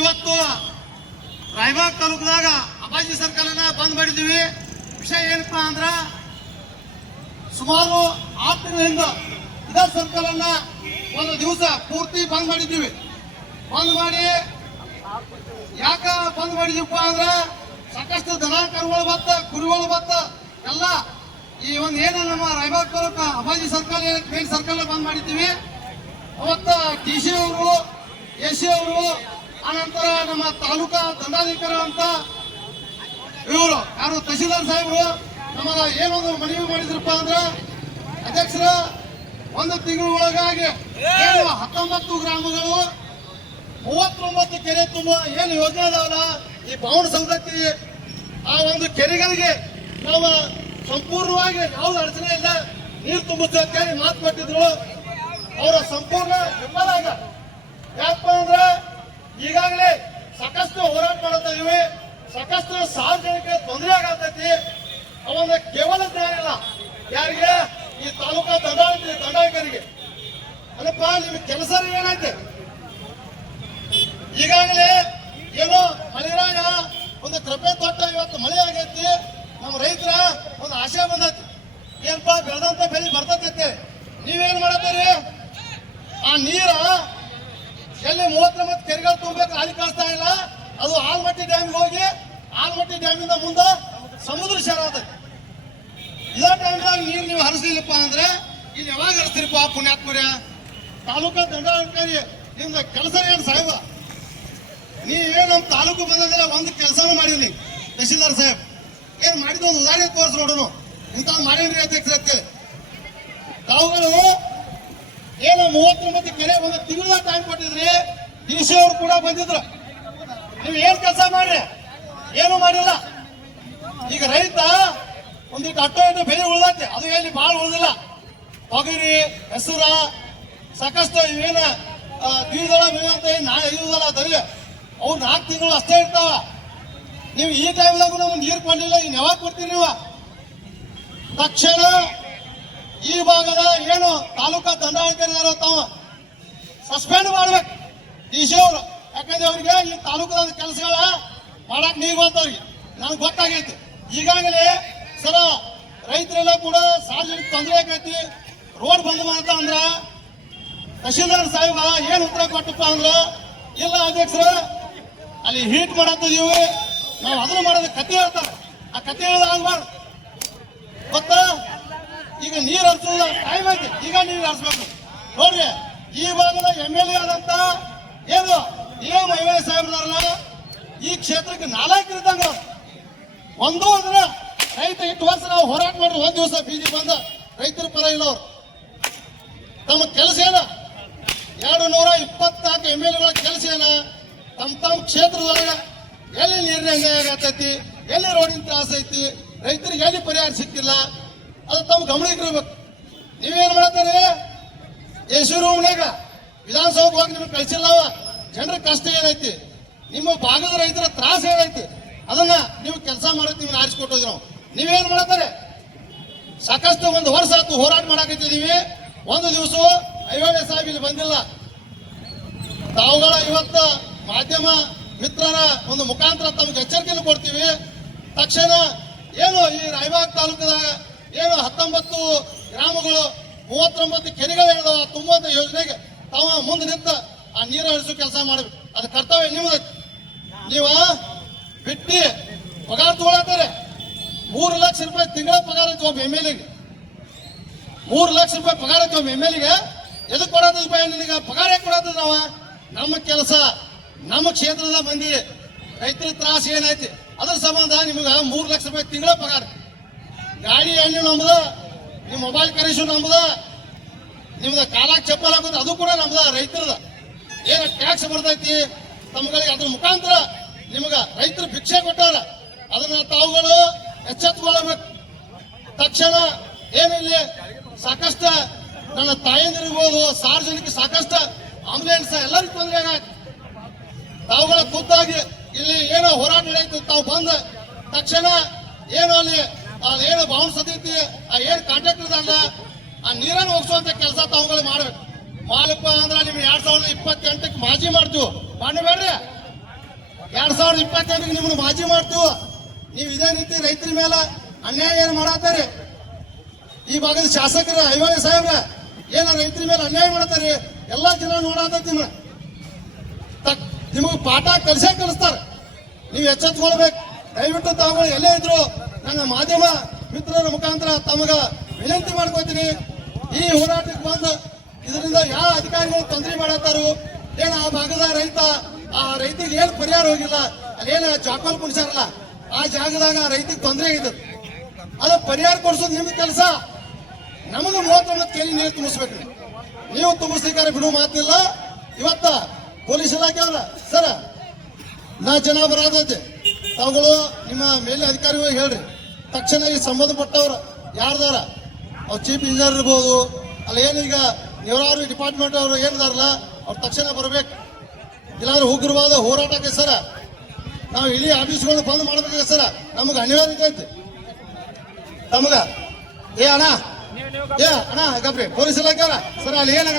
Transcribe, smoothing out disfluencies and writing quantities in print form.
ಇವತ್ತು ರಾಯಬಾಗ್ ತಾಲೂಕದಾಗ ಅಪ್ಪಾಜಿ ಸರ್ಕಲ್ನ ಬಂದ್ ಮಾಡಿದ್ದೀವಿ. ವಿಷಯ ಏನಪ್ಪಾ ಅಂದ್ರ ಸುಮಾರು 6 ತಿಂಗಳಿಂದ ಇದೇ ಸರ್ಕಲ್ ಅನ್ನ ಒಂದು ದಿವಸ ಪೂರ್ತಿ ಬಂದ್ ಮಾಡಿದ್ದೀವಿ. ಬಂದ್ ಮಾಡಿ ಯಾಕ ಬಂದ್ ಮಾಡಿದೀವಪ್ಪ ಅಂದ್ರ ಸಾಕಷ್ಟು ದನ ಕರುಗಳು ಬತ್ತ ಕುರಿಗಳು ಬತ್ತ ಎಲ್ಲ ಈ ಒಂದು ಏನು ನಮ್ಮ ರಾಯಬಾಗ್ ತಾಲೂಕ ಅಪ್ಪಾಜಿ ಸರ್ಕಲ್ ಮೇನ್ ಸರ್ಕಲ್ ಬಂದ್ ಮಾಡಿದ್ದೀವಿ. ಅವತ್ತ ಟಿ.ಸಿ. ಅವರು ಎ.ಸಿ. ಅವರು ಆನಂತರ ನಮ್ಮ ತಾಲೂಕಾ ದಂಡಾಧಿಕಾರಿ ಅಂತ ಇವರು ಯಾರು ತಹಸೀಲ್ದಾರ್ ಸಾಹೇಬರು ನಮಗ ಏನೊಂದು ಮನವಿ ಮಾಡಿದ್ರಪ್ಪ ಅಂದ್ರ ಅಧ್ಯಕ್ಷರ 1 ತಿಂಗಳ ಒಳಗಾಗಿ 19 ಗ್ರಾಮಗಳು 39 ಕೆರೆ ತುಂಬ ಏನು ಯೋಜನೆ ಅದಾವಲ್ಲ ಈ ಬಾವಣ ಸೌದತ್ತಿ ಆ ಒಂದು ಕೆರೆಗಳಿಗೆ ನಾವು ಸಂಪೂರ್ಣವಾಗಿ ಯಾವ್ದು ಅಡಚಣೆ ಇಲ್ಲ ನೀರು ತುಂಬಿಸ್ತೇವೆ ಅಂತ ಮಾತು ಕೊಟ್ಟಿದ್ರು. ಅವರ ಸಂಪೂರ್ಣ ಬೆಂಬಲ ಆಗ ಯಾಕಪ್ಪ ಅಂದ್ರ ಈಗಾಗಲೇ ಸಾಕಷ್ಟು ಹೋರಾಟ ಮಾಡ್ತಾ ಇದೀವಿ. ಸಾಕಷ್ಟು ಸಾರ್ವಜನಿಕ ತೊಂದರೆ ಆಗತೈತಿ. ಅವನ್ನ ಕೇವಲ ಜ್ಞಾನ ಇಲ್ಲ ಯಾರಿಗೆ ಈ ತಾಲೂಕಾ ದಂಡಾಧಿಕಾರಿಗೆ ಅಲ್ಲಪ್ಪ ನಿಮ್ಗೆ ಕೆಲಸ ಏನೈತೆ. ಈಗಾಗಲೇ ಏನೋ ಮಳೆರಾಯ ಒಂದು ಕೃಪೆ ತೊಟ್ಟ ಇವತ್ತು ಮಳೆ ಆಗೈತಿ. ನಮ್ಮ ರೈತರ ಒಂದು ಆಶೆ ಬಂದೈತಿ ಏನಪ್ಪ ಬೆಳೆದಂತ ಬೆಳೆ ಬರ್ತೈತೆ. ನೀವೇನ್ ಮಾಡತ್ತೀರಿ ಆ ನೀರ ಎಲ್ಲಿ 39 ಕೆರೆಗಳು ತುಂಬಬೇಕು ಅಲ್ಲಿ ಕಾಸ್ತಾ ಇಲ್ಲ. ಅದು ಆಲ್ಮಟ್ಟಿ ಡ್ಯಾಮ್ಗೆ ಹೋಗಿ ಆಲ್ಮಟ್ಟಿ ಡ್ಯಾಮಿಂದ ಮುಂದೆ ಸಮುದ್ರ ಸೇರತೈತಿ. ಇದೇ ಟೈಮ್ದಾಗ ನೀರು ನೀವು ಹರಿಸ್ಲಿಲ್ಲಪ್ಪ ಅಂದ್ರೆ ಇಲ್ಲಿ ಯಾವಾಗ ಹರಿಸ್ತೀರಪ್ಪ ಪುಣ್ಯಾತ್ಮರ್ಯ ತಾಲೂಕಾ ದಂಡಾಧಿಕಾರಿ ನಿಮ್ದು ಕೆಲಸ ಏನು ಸಾಹೇಬ ನೀವೇನು ನಮ್ಮ ತಾಲೂಕು ಬಂದಿಲ್ಲ ಒಂದು ಕೆಲಸನೂ ಮಾಡಿದ್ರಿ. ತಹಸೀಲ್ದಾರ್ ಸಾಹೇಬ್ ಏನ್ ಮಾಡಿದ ಒಂದು ಉದಾಹರಣೆ ತೋರಿಸಿ ನೋಡೋಣ ಇಂಥದ್ದು ಮಾಡೇನ್ರಿ ಅಧ್ಯಕ್ಷರಕ್ಕೆ. ತಾವುಗಳು ಏನು 39 ಕೆರೆ 1 ತಿಂಗಳ ಟೈಮ್ ಕೊಟ್ಟಿದ್ರಿ. ಡಿ.ಸಿ. ಅವರು ಕೂಡ ಬಂದಿದ್ರು. ನೀವು ಏನ್ ಕೆಲಸ ಮಾಡ್ರಿ ಏನು ಮಾಡಿಲ್ಲ. ಈಗ ರೈತ ಒಂದಿಟ್ಟು ಅಟ್ಟೋ ಬೆಳೆ ಉಳ್ದೈತೆ ಅದು ಎಲ್ಲಿ ಭಾಳ ಉಳಿದಿಲ್ಲ. ತೊಗರಿ ಹೆಸರ ಸಾಕಷ್ಟು ಇವೇನ ದ್ವಿದಳ ಬೆಳೆಯುವಂತ 5 ದಳ ದರಿ ಅವು 4 ತಿಂಗಳು ಅಷ್ಟೇ ಇರ್ತಾವ. ನೀವು ಈ ಟೈಮ್ದಾಗೂ ನಮ್ಗೆ ನೀರು ಕೊಡಲಿಲ್ಲ ಇನ್ನು ಯಾವಾಗ ಕೊಡ್ತೀರಿ ನೀವು. ತಕ್ಷಣ ಈ ಭಾಗದ ಏನು ತಾಲೂಕಾ ದಂಡಾಧಿಕಾರಿದಾರ ತಾವ ಸಸ್ಪೆಂಡ್ ಮಾಡ್ಬೇಕು ಡಿ.ಸಿ. ಅವರು. ಯಾಕಂದ್ರೆ ಅವ್ರಿಗೆ ಈ ತಾಲೂಕದ ಕೆಲಸಗಳ ಮಾಡಕ್ ನೀರು ಬಂತವ್ರಿಗೆ ನನಗೆ ಗೊತ್ತಾಗೈತಿ. ಈಗಾಗಲೇ ಸರ ರೈತರೆಲ್ಲ ಕೂಡ ಸಾರ್ವಜನಿಕ ತೊಂದರೆ ಆಗೈತಿ. ರೋಡ್ ಬಂದ್ ಮಾಡ್ತಾ ಅಂದ್ರ ತಹಶೀಲ್ದಾರ್ ಸಾಹೇಬ ಏನ್ ಉತ್ತರ ಕೊಟ್ಟಪ್ಪ ಅಂದ್ರ ಇಲ್ಲ ಅಧ್ಯಕ್ಷರ ಅಲ್ಲಿ ಹೀಟ್ ಮಾಡತ್ತಿದೀವಿ ನಾವು ಅದನ್ನು ಮಾಡೋದು ಕತೆ ಹೇಳ್ತಾರೆ. ಆ ಕತೆ ಹೇಳೋದಾಗಬಾರ್ದು ಗೊತ್ತಾ. ಈಗ ನೀರು ಹರಿಸೋದ ಟೈಮ್ ಐತಿ ಈಗ ನೀರು ಹರಿಸ್ಬೇಕು ನೋಡ್ರಿ. ಈ ಭಾಗದ MLA ಆದಂತ ಏನು MLA ಸಾಹೇಬ್ರಲ್ಲ ಈ ಕ್ಷೇತ್ರಕ್ಕೆ 4 ಇದ್ದಂಗ ಒಂದು ದಿನ ರೈತ 8 ವರ್ಷ ನಾವು ಹೋರಾಟ ಮಾಡಿದ್ರು. 1 ದಿವಸ ಬೀದಿ ಬಂದ ರೈತರ ಪರ ಇಲ್ಲ ಅವ್ರು. ತಮ್ಮ ಕೆಲಸ ಏನ 224 MLAಗಳ ಕೆಲಸ ಏನ ತಮ್ಮ ಕ್ಷೇತ್ರದೊಳಗ ಎಲ್ಲಿ ನೀರಿನ ಅನ್ಯಾಯ ಆಗತೈತಿ ಎಲ್ಲಿ ರೋಡಿನ ತ್ರಾಸ ಐತಿ ರೈತರಿಗೆ ಎಲ್ಲಿ ಪರಿಹಾರ ಸಿಕ್ತಿಲ್ಲ ಅದು ತಮ್ಮ ಗಮನಕ್ಕೆ ಇರ್ಬೇಕು. ನೀವೇನ್ ಮಾಡ್ತಾರೆ ಎಸಿ ರೂಮ್ನಾಗ ವಿಧಾನಸೌಧಕ್ಕೆ ಹೋಗಿ ನಿಮ್ಗೆ ಕಳಿಸಿಲ್ಲವ ಜನರ ಕಷ್ಟ ಏನೈತಿ ನಿಮ್ಮ ಭಾಗದ ರೈತರ ತ್ರಾಸ ಏನೈತಿ ಅದನ್ನ ನೀವು ಕೆಲಸ ಮಾಡಕ್ ನಿಮ್ಗೆ ಆರಿಸ್ಕೊಟ್ಟಿದ್ವಿ ನಾವು. ನೀವೇನ್ ಮಾಡ್ತಾರೆ ಸಾಕಷ್ಟು 1 ವರ್ಷ ಆಯ್ತು ಹೋರಾಟ ಮಾಡಾಕತ್ತಿದೀವಿ. 1 ದಿವಸ ಐವಳೆ ಸಾಹೇಬ್ ಇಲ್ಲಿ ಬಂದಿಲ್ಲ. ತಾವುಗಳ ಇವತ್ತು ಮಾಧ್ಯಮ ಮಿತ್ರರ ಒಂದು ಮುಖಾಂತರ ತಮಗೆ ಎಚ್ಚರಿಕೆಯನ್ನು ಕೊಡ್ತೀವಿ. ತಕ್ಷಣ ಏನು ಈ ರಾಯಬಾಗ್ ತಾಲೂಕದಾಗ ಏನು 19 ಗ್ರಾಮಗಳು 39 ಕೆರೆಗಳು ಹೇಳಿದವ ತುಂಬುವಂತ ಯೋಜನೆಗೆ ತಾವ ಮುಂದೆ ನಿಂತ ಆ ನೀರು ಹರಿಸೋ ಕೆಲಸ ಮಾಡಬೇಕು. ಅದು ಕರ್ತವ್ಯ ನಿಮ್ದು. ನೀವ ಬಿಟ್ಟಿ ಪಗಾರ ತಗೊಳತ್ತಾರೆ 3 ಲಕ್ಷ ರೂಪಾಯಿ ತಿಂಗಳ ಪಗಾರ ಐತಿ ಒಬ್ಬ MLAಗೆ. 3 ಲಕ್ಷ ರೂಪಾಯಿ ಪಗಾರ ಐತಿ ಒಬ್ಬ MLAಗೆ. ಎದಕ್ಕೆ ಕೊಡೋದಿಲ್ಲ ನಿನಗೆ ಪಗಾರ ಯಾಕೆ ಕೊಡೋದಿಲ್ಲ ನಾವ. ನಮ್ಮ ಕೆಲಸ ನಮ್ಮ ಕ್ಷೇತ್ರದ ಮಂದಿ ರೈತರ ತ್ರಾಸ ಏನೈತಿ ಅದ್ರ ಸಂಬಂಧ ನಿಮಗೆ 3 ಲಕ್ಷ ರೂಪಾಯಿ ತಿಂಗಳ ಪಗಾರ. ಗಾಡಿ ಎಣ್ಣೆ ನಮ್ದ, ನಿಮ್ಮ ಮೊಬೈಲ್ ಕರೆನ್ಸಿ ನಮ್ದ, ನಿಮ್ದ ಕಾಲಾಗ ಚಪ್ಪಲ್ ಹಾಕೋದು ಅದು ಕೂಡ ನಮ್ದ ರೈತರದ. ಏನು ಟ್ಯಾಕ್ಸ್ ಬರ್ತೈತಿ ತಮ್ಗಳಿಗೆ ಅದ್ರ ಮುಖಾಂತರ ನಿಮಗ ರೈತರು ಭಿಕ್ಷೆ ಕೊಟ್ಟಾರ ಅದನ್ನ ತಾವುಗಳು ಎಚ್ಚೆತ್ತುಕೊಳ್ಳಬೇಕು. ತಕ್ಷಣ ಏನಿಲ್ಲ ಸಾಕಷ್ಟು ನನ್ನ ತಾಯಂದಿರ್ಬೋದು ಸಾರ್ವಜನಿಕ ಸಾಕಷ್ಟು ಆಂಬುಲೆನ್ಸ್ ಎಲ್ಲರಿಗೂ ತೊಂದರೆ ಆಗೈತಿ. ತಾವುಗಳ ಖುದ್ದಾಗಿ ಇಲ್ಲಿ ಏನೋ ಹೋರಾಟ ನಡೆಯಿತು ತಾವು ಬಂದ ತಕ್ಷಣ ಏನು ಅಲ್ಲಿ ಏನು ಬಾವಣ ಸದೈತಿ ಆ ಏನು ಕಾಂಟ್ರಾಕ್ಟರ್ ಅಲ್ಲ ಆ ನೀರನ್ನು ಹೋಗಿಸುವಂತ ಕೆಲಸ ತಾವುಗಳು ಮಾಡ್ಬೇಕು. ಮಾಲಪ್ಪ ಅಂದ್ರೆ ನಿಮ್ಗೆ 2028ಕ್ಕೆ ಮಾಜಿ ಮಾಡ್ತೀವಿ ಮಾಡಬೇಡ್ರಿ 2022 ನಿಮ್ಮನ್ನು ಮಾಜಿ ಮಾಡ್ತೀವ. ನೀವು ಇದೇ ರೀತಿ ರೈತರ ಮೇಲೆ ಅನ್ಯಾಯ ಏನು ಮಾಡತ್ತಾರೆ? ಈ ಭಾಗದ ಶಾಸಕರ ಐವಾಳಿ ಸಾಹೇಬ್ರ ಏನ ರೈತರ ಮೇಲೆ ಅನ್ಯಾಯ ಮಾಡತ್ತಾರೆ? ಎಲ್ಲಾ ಜನ ನೋಡತೈತಿ ನಿಮಗೆ ಪಾಠ ಕಲಿಸ್ತಾರೆ. ನೀವು ಎಚ್ಚೆತ್ಕೊಳ್ಬೇಕು. ದಯವಿಟ್ಟು ತಾವುಗಳು ಎಲ್ಲೇ ಇದ್ರು ನನ್ನ ಮಾಧ್ಯಮ ಮಿತ್ರರ ಮುಖಾಂತರ ತಮಗ ವಿನಂತಿ ಮಾಡ್ಕೋತೀನಿ. ಈ ಹೋರಾಟಕ್ಕೆ ಬಂದು ಇದರಿಂದ ಯಾವ ಅಧಿಕಾರಿಗಳು ತೊಂದರೆ ಮಾಡತ್ತಾರು? ಏನು ಆ ಭಾಗದ ರೈತ, ಆ ರೈತಿಗೆ ಏನು ಪರಿಹಾರ ಹೋಗಿಲ್ಲ, ಅಲ್ಲೇನು ಜಾಕೋಲ್ ಕುಣಿಸಾರಲ್ಲ, ಆ ಜಾಗದಾಗ ರೈತಿಗೆ ತೊಂದರೆ ಆಗಿದೆ. ಅದು ಪರಿಹಾರ ಕೊಡಿಸೋದು ನಿಮ್ದು ಕೆಲಸ. ನಮಗೆ 39 ಕೆಲಿ ನೀರು ತುಂಬಿಸ್ಬೇಕು. ನೀವು ತುಂಬಿಸ್ಲಿಕ್ಕೆ ಬಿಡುವ ಮಾತಿಲ್ಲ. ಇವತ್ತ ಪೊಲೀಸ್ ಇಲಾಖೆಯವರ ಸರ ನಾ ಜನ ಬರಾದೈತೆ, ತಾವುಗಳು ನಿಮ್ಮ ಮೇಲೆ ಅಧಿಕಾರಿಗಳು ಹೇಳ್ರಿ. ತಕ್ಷಣ ಈ ಸಂಬಂಧಪಟ್ಟವ್ರು ಯಾರ್ದಾರ, ಅವ್ರು ಚೀಫ್ ಇಂಜಿನಿಯರ್ ಇರ್ಬೋದು, ಅಲ್ಲಿ ಏನೀಗ ನೀರಾವರಿ ಡಿಪಾರ್ಟ್ಮೆಂಟ್ ಅವರು ಏನಿದಾರಲ್ಲ ಅವ್ರು ತಕ್ಷಣ ಬರ್ಬೇಕು. ಇಲ್ಲಾಂದ್ರೆ ಉಗ್ರವಾದ ಹೋರಾಟಕ್ಕೆ ಸರ ನಾವು ಇಡೀ ಆಫೀಸ್ಗಳನ್ನ ಬಂದ್ ಮಾಡ್ಬೇಕು ಸರ. ನಮಗೆ ಅನಿವಾರ್ಯತೆ ಐತಿ ತಮಗ. ಅಣ್ಣ ಗಬ್ರಿ ಪೊಲೀಸ್ ಇಲಾಖೆ ಸರ್ ಅಲ್ಲಿ ಏನಾಗ